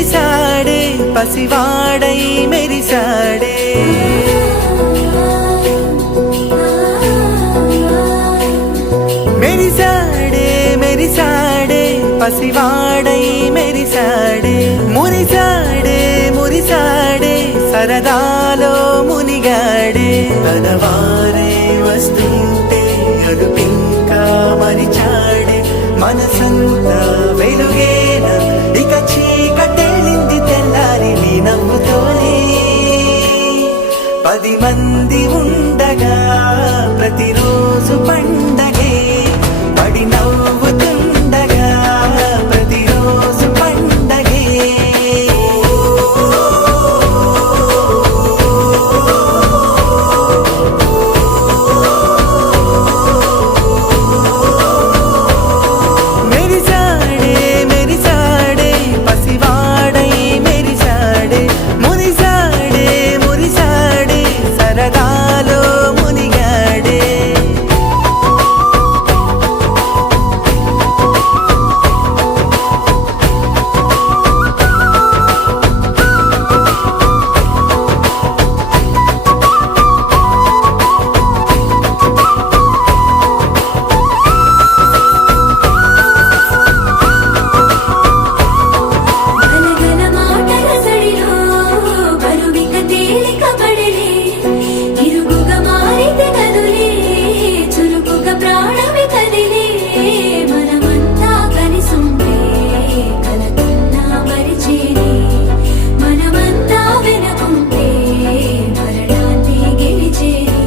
మెరిసాడే పసివాడై మెరిసాడే మెరిసాడే మెరిసాడే పసివాడై మెరిసాడే మురిసాడే మురిసాడే సరదాలో మునిగాడే తనవారే వస్తుంటే అడుపింకా మరిచాడే మనసంతా వెలుగేన ఇక చీకటెళ్ళింది తెల్లారి నీ నవ్వుతోనే 10 మంది ఉండగా ప్రతిరోజు పండగే పడి నవ్వుతుండగా ప్రతిరోజు పండగే మెరిసాడే మెరిసాడే పసివాడై మెరిసాడే మురిసాడే మురిసాడే సరదాలో మునిగాడే గలగల మాటల సడిలో బరువిక తేలిక పడలే ఇరుగుగా మారితే కదులే చురుకుగా ప్రాణమి కదిలే మనమంతా కలిసుంటే కలకన్నా మరిచేనే మనమంతా వెనకుంటే మరణాన్ని గెలిచేనే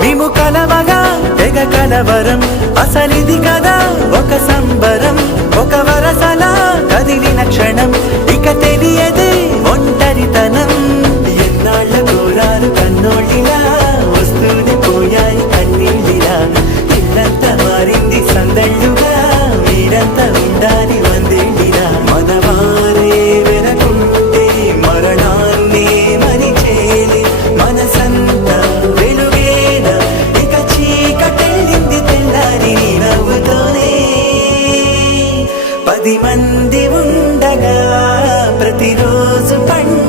మేము కలవగా తెగ కలవరం అసలిది కదా ఒక సంబరం ఒక వరసలా కదిలిన క్షణం ఇక తెలియదే ఒంటరితనం ఎన్నాళ్ళ కోరాలు కన్నోళ్ళిలా వస్తూనే పోయాయి కన్నీళ్ళిలా ఇల్లంతా మారింది సందళ్ళుగా మీరంతా ఉండాలి వందేళ్ళిలా మనవారే వెనకుంటే మరణాన్ని మరిచేలి మనసంతా వెలుగేన ఇక చీకటెళ్ళింది తెల్లారి నీ నవ్వుతోనే 10 మంది ఉండగా ప్రతిరోజు పండుగ